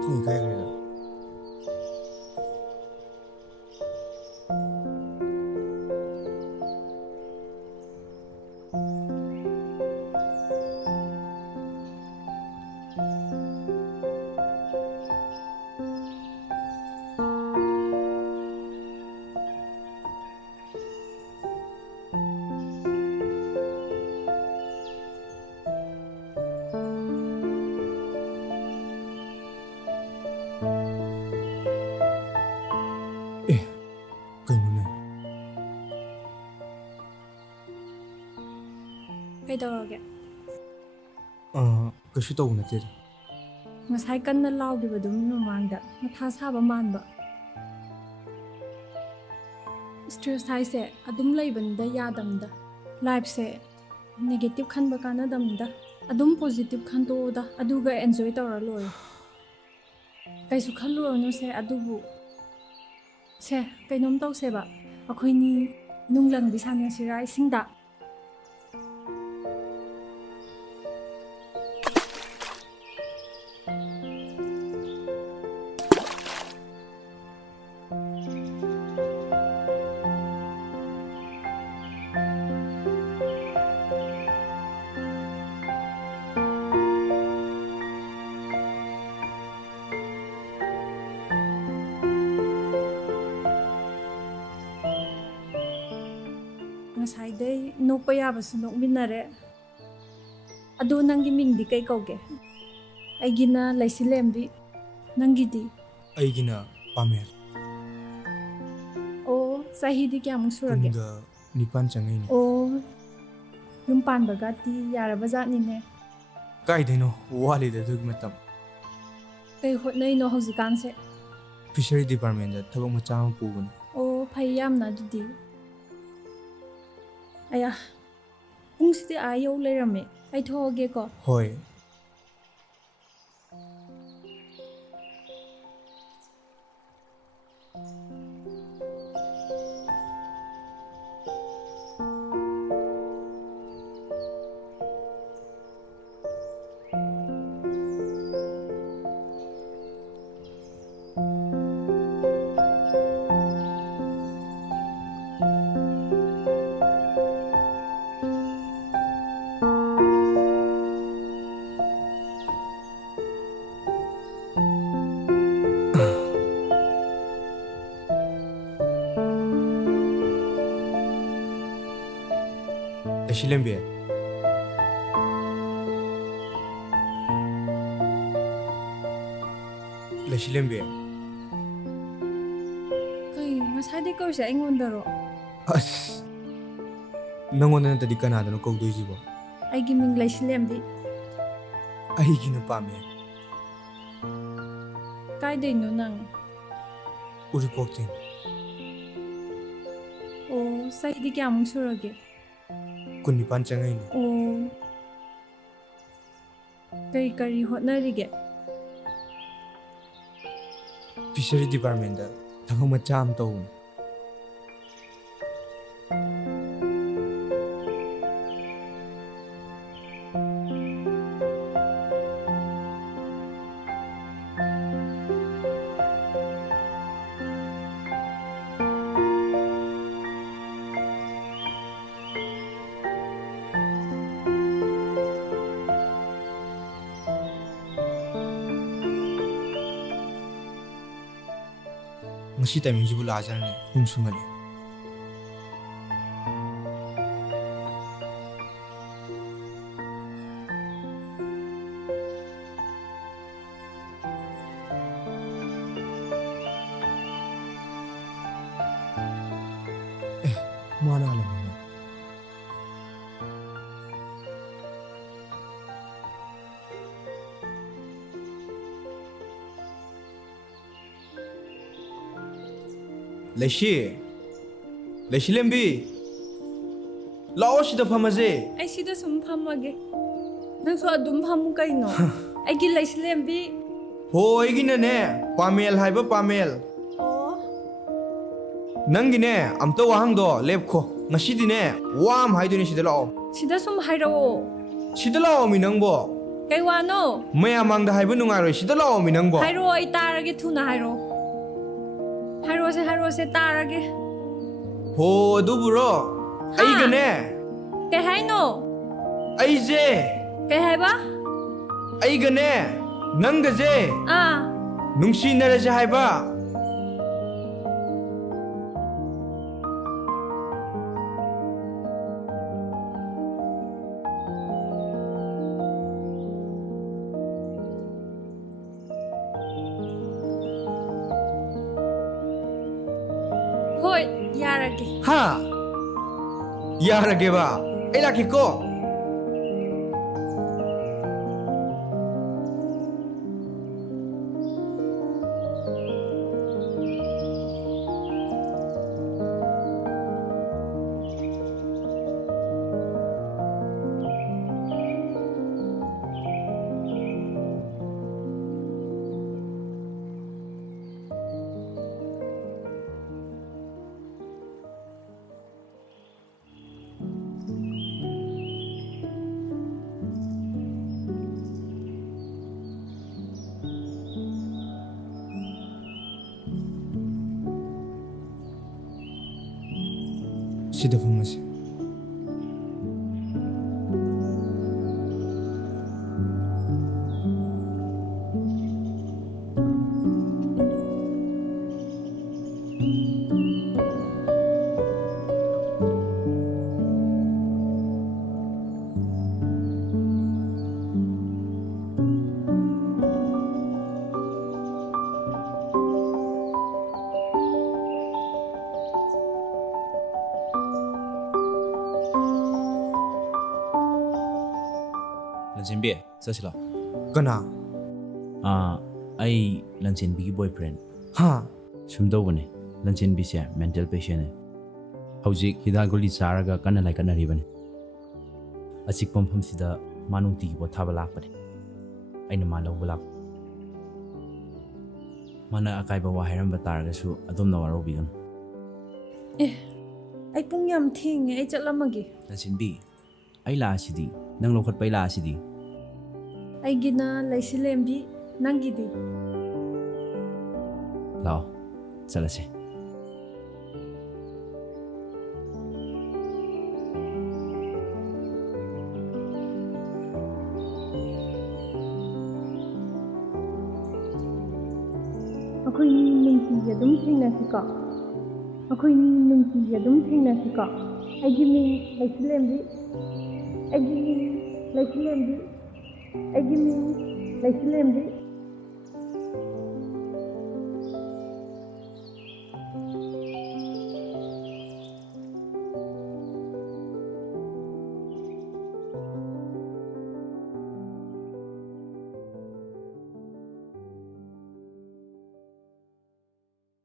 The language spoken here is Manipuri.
ꯄꯨꯡ ꯀꯥꯏꯈ꯭ꯔꯦꯗ ꯀꯩꯗꯧꯔꯒꯦ? ꯀꯩꯁꯨ ꯇꯧꯕ ꯅꯠꯇꯦꯗ. ꯉꯁꯥꯏ ꯀꯟꯅ ꯂꯥꯎꯈꯤꯕꯗꯨ ꯃꯤ ꯃꯃꯥꯡꯗ ꯃꯊꯥ ꯁꯥꯕ ꯃꯥꯟꯕ. ꯁ꯭ꯇ꯭ꯔꯦꯁ ꯍꯥꯏꯁꯦ ꯑꯗꯨꯝ ꯂꯩꯕꯅꯤꯗ ꯌꯥꯗꯝꯅꯤꯗ. ꯂꯥꯏꯐꯁꯦ ꯅꯦꯒꯦꯇꯤቭ ꯈꯟꯕ ꯀꯥꯟꯅꯗꯝꯅꯤꯗ. ꯑꯗꯨꯝ ꯄꯣꯖꯤꯇꯤꯚ ꯈꯟꯇꯣꯛꯑꯣꯗ ꯑꯗꯨꯒ ꯑꯦꯟꯖꯣꯏ ꯇꯧꯔ ꯂꯣꯏꯔꯦ. ꯀꯩꯁꯨ ꯈꯜꯂꯨꯔꯅꯨꯁꯦ ꯑꯗꯨꯕꯨ. ꯁꯦ ꯀꯩꯅꯣꯝ ꯇꯧꯁꯦꯕ. ꯑꯩꯈꯣꯏꯅꯤ ꯅꯨꯡꯂꯪꯕꯤ ꯁꯥꯟꯅꯁꯤꯔꯥ ꯏꯁꯤꯡꯗ? ꯉꯁꯥꯏꯗꯩ ꯅꯣꯛꯄ ꯌꯥꯕꯁꯨ ꯅꯣꯛꯃꯤꯟꯅꯔꯦ. ꯑꯗꯣ ꯅꯪꯒꯤ ꯃꯤꯡꯗꯤ ꯀꯩ ꯀꯧꯒꯦ? ꯑꯩꯒꯤꯅ ꯂꯩꯁꯤꯂꯦꯝꯕꯤ. ꯅꯪꯒꯤꯗꯤ? ꯑꯩꯒꯤꯅ ꯄꯥꯃꯦꯜ. ꯑꯣ, ꯆꯍꯤꯗꯤ ꯀꯌꯥꯃꯨꯛ ꯁꯨꯔꯒꯦ? 19 ꯆꯪꯉꯩꯅꯦ. ꯑꯣ, ꯌꯨꯝ ꯄꯥꯟꯕꯒꯗꯤ ꯌꯥꯔꯕ ꯖꯥꯠꯅꯤꯅꯦ. ꯀꯥꯏꯗꯩꯅꯣ ꯋꯥꯠꯂꯤꯗ ꯑꯗꯨꯒꯤ ꯃꯇꯝ. ꯀꯩ ꯍꯣꯠꯅꯩꯅꯣ ꯍꯧꯖꯤꯛꯀꯥꯟꯁꯦ? ꯐꯤꯁꯔꯤ ꯗꯤꯄꯥꯔꯠꯃꯦꯟꯇꯗ ꯊꯕꯛ ꯃꯆꯥ ꯑꯃ ꯄꯨꯕꯅꯤ. ꯑꯣ, ꯐꯩ ꯌꯥꯝꯅ ꯑꯗꯨꯗꯤ. ꯑꯌꯥ, ꯄꯨꯡꯁꯤꯗꯤ ꯑꯥ ꯌꯧ ꯂꯩꯔꯝꯃꯦ. ꯑꯩ ꯊꯣꯛꯑꯒꯦꯀꯣ? ꯍꯣꯏ. Leisilembi. Leisilembi. ꯀꯩ ꯉꯁꯥꯏꯗꯩ ꯀꯧꯔꯤꯁꯦ ꯑꯩꯉꯣꯟꯗꯔꯣ? ꯑꯁ, ꯅꯪꯉꯣꯟꯗ ꯅꯠꯇꯗꯤ ꯀꯅꯥꯗꯅꯣ ꯀꯧꯗꯣꯏꯁꯤꯕꯣ? ꯑꯩꯒꯤ ꯃꯤꯡ ꯂꯩꯁꯤꯂꯦꯝꯕꯤ. ꯑꯩꯒꯤꯅ ꯄꯥꯃꯦꯜ. ꯀꯥꯏꯗꯩꯅꯣ ꯅꯪ? ꯎꯔꯤꯄꯣꯛꯇꯩꯅꯤ. ꯑꯣ, ꯆꯍꯤꯗꯤ ꯀꯌꯥꯃꯨꯛ ꯁꯨꯔꯒꯦ? 19 ꯆꯪꯉꯩꯅꯦ. ꯑꯣ, ꯀꯔꯤ ꯍꯣꯠꯅꯔꯤꯒꯦ? ꯐꯤꯁꯔꯤ ꯗꯤꯄꯥꯔꯠꯃꯦꯟꯇꯗ ꯊꯕꯛ ꯃꯆꯥ ꯑꯃ ꯇꯧꯕꯅꯤ. Ngasi timingsibu lajarne pung sungale. Mana alamnya? Leisilembi. Lao sida phamaje. ꯑꯩ ꯁꯤꯗ ꯁꯨꯝ ꯐꯝꯃꯒꯦ. ꯅꯪꯁꯨ ꯑꯗꯨꯝ ꯐꯝꯃꯨ ꯀꯩꯅꯣ? ꯑꯩꯒꯤ ꯂꯩꯁꯤꯂꯦꯝꯕꯤ. Ho aigina pamel haiba pamel. ꯑꯣ. Nangine amta wahangdo lepkho. Ngasidine wam haiduni sida lao. ꯁꯤꯗ ꯁꯨꯝ ꯍꯥꯏꯔꯛꯑꯣ. Sida lao mi nangbo. Kay wano? mayamang da haibu nungaroi sida lao mi nangbo. Hairo ay tarage thuna hairo. Hairo se tarage. Ho adu buro. Ai gane. Kay haino? Ai je. Kay haiba? Ai gane. Nang ga je. Nungsi nara je haiba. Ha! Yarage ba? Ay laki ko! Sida famasi. Lansinbi, sasila. Kana? I Lansinbi boyfriend. Ha? Sumdawani. Lansinbi siya mental patient. Hawjik hidaguli saraga kana like kana riban. Asik pam sida manung tigi bo thabalak pare. Aina malaw bulak. Mana akai ba wahiram bataraga su adom na waro bigan. Ay pung yam thing ay chatlamagi. Lansinbi, ay la asidi. Nang lokat pa ila asidi. Ay gina Leisilembi nangidi. Lao, salase. Ako'y nungsiya dum thengnasika. Ako'y nungsiya dum thengnasika. Ay gimi Leisilembi. Ay gimi Leisilembi. Ay gimi Leisilembi.